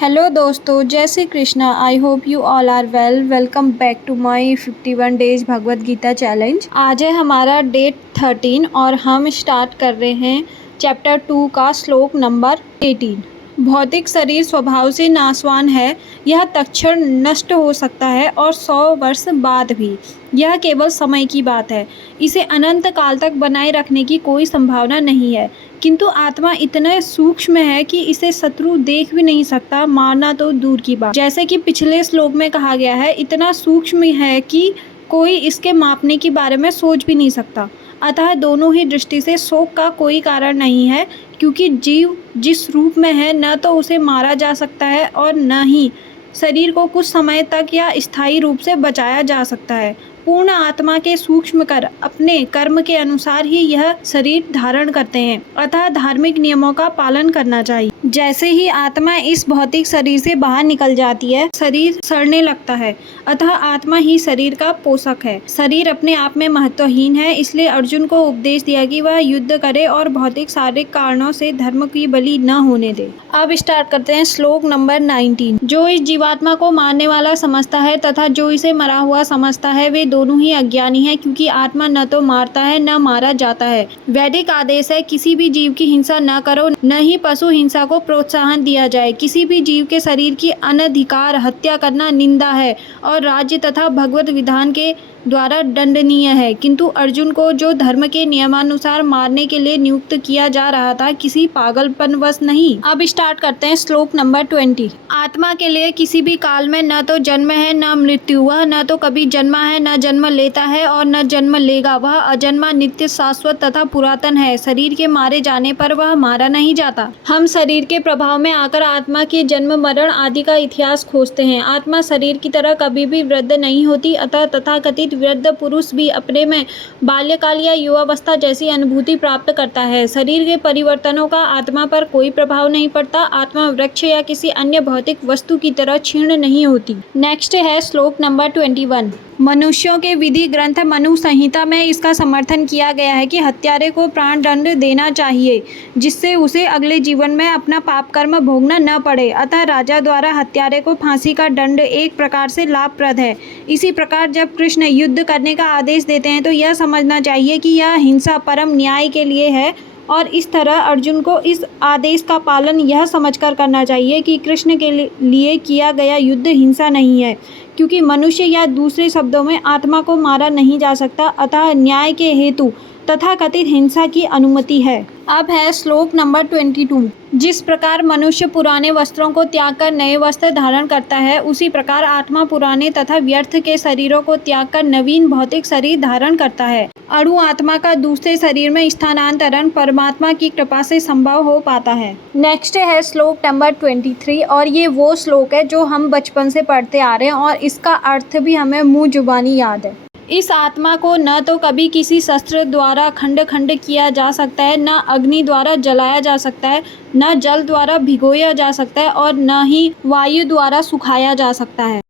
Hello दोस्तों, Jai Shri Krishna. I hope you all are well. Welcome back to my 51 days Bhagavad Gita challenge. आज है हमारा day 13 और हम स्टार्ट कर रहे हैं चैप्टर 2 का श्लोक नंबर 18। भौतिक शरीर स्वभाव से नाशवान है, यह तत्क्षण नष्ट हो सकता है और 100 वर्ष बाद भी। यह केवल समय की बात है, इसे अनंत काल तक बनाए रखने की कोई संभावना नहीं है। किंतु आत्मा इतना सूक्ष्म है कि इसे शत्रु देख भी नहीं सकता, मारना तो दूर की बात। जैसे कि पिछले श्लोक में कहा गया है, इतना सूक्ष्म है कि कोई इसके मापने के बारे में सोच भी नहीं सकता। अतः दोनों ही दृष्टि से शोक का कोई कारण नहीं है, क्योंकि जीव जिस रूप में है न तो उसे मारा जा सकता है और न ही शरीर को कुछ समय तक या स्थायी रूप से बचाया जा सकता है। पूर्ण आत्मा के सूक्ष्म कर अपने कर्म के अनुसार ही यह शरीर धारण करते हैं, अतः धार्मिक नियमों का पालन करना चाहिए। जैसे ही आत्मा इस भौतिक शरीर से बाहर निकल जाती है, शरीर सड़ने लगता है, अतः आत्मा ही शरीर का पोषक है। शरीर अपने आप में महत्वहीन है, इसलिए अर्जुन को उपदेश दिया कि वह युद्ध करे और भौतिक शारीरिक कारणों से धर्म की बलि न होने दे। अब स्टार्ट करते हैं श्लोक नंबर 19। जो इस जीवात्मा को मारने वाला समझता है तथा जो इसे मरा हुआ समझता है, वे दोनों ही अज्ञानी हैं, क्योंकि आत्मा न तो मारता है न मारा जाता है। वैदिक आदेश है, किसी भी जीव की हिंसा न करो, न ही पशु हिंसा को प्रोत्साहन दिया जाए। किसी भी जीव के शरीर की अनधिकार हत्या करना निंदा है और राज्य तथा भगवत विधान के द्वारा दंडनीय है। किंतु अर्जुन को जो धर्म के नियमानुसार मारने के लिए नियुक्त किया जा रहा था, किसी पागलपनवश नहीं। अब स्टार्ट करते हैं श्लोक नंबर 20। आत्मा के लिए किसी भी काल में न तो जन्म है न मृत्यु। वह न तो कभी जन्मा है, न जन्म लेता है और न जन्म लेगा। वह अजन्मा, नित्य, शाश्वत तथा पुरातन है। शरीर के मारे जाने पर वह मारा नहीं जाता। हम शरीर के प्रभाव में आकर आत्मा के जन्म, मरण आदि का इतिहास खोजते हैं। आत्मा शरीर की तरह कभी भी वृद्ध नहीं होती, अतः तथाकथित वृद्ध पुरुष भी अपने में बाल्यकाल या युवावस्था जैसी अनुभूति प्राप्त करता है। शरीर के परिवर्तनों का आत्मा पर कोई प्रभाव नहीं पड़ता। आत्मा वृक्ष या किसी अन्य भौतिक वस्तु की तरह क्षीण नहीं होती। नेक्स्ट है श्लोक नंबर 21। मनुष्यों के विधि ग्रंथ मनु संहिता में इसका समर्थन किया गया है कि हत्यारे को प्राण दंड देना चाहिए, जिससे उसे अगले जीवन में अपना पाप कर्म भोगना न पड़े। अतः राजा द्वारा हत्यारे को फांसी का दंड एक प्रकार से लाभप्रद है। इसी प्रकार जब कृष्ण युद्ध करने का आदेश देते हैं तो यह समझना चाहिए कि यह हिंसा परम न्याय के लिए है, और इस तरह अर्जुन को इस आदेश का पालन यह समझकर करना चाहिए कि कृष्ण के लिए किया गया युद्ध हिंसा नहीं है, क्योंकि मनुष्य या दूसरे शब्दों में आत्मा को मारा नहीं जा सकता। अतः न्याय के हेतु तथाकथित हिंसा की अनुमति है। अब है श्लोक नंबर 22। जिस प्रकार मनुष्य पुराने वस्त्रों को त्याग कर नए वस्त्र धारण करता है, उसी प्रकार आत्मा पुराने तथा व्यर्थ के शरीरों को त्याग कर नवीन भौतिक शरीर धारण करता है। अणु आत्मा का दूसरे शरीर में स्थानांतरण परमात्मा की कृपा से संभव हो पाता है। नेक्स्ट है श्लोक नंबर 23 और ये वो श्लोक है जो हम बचपन से पढ़ते आ रहे हैं और इसका अर्थ भी हमें मुंह जुबानी याद है। इस आत्मा को न तो कभी किसी शस्त्र द्वारा खंड खंड किया जा सकता है, न अग्नि द्वारा जलाया जा सकता है, न जल द्वारा भिगोया जा सकता है और न ही वायु द्वारा सुखाया जा सकता है।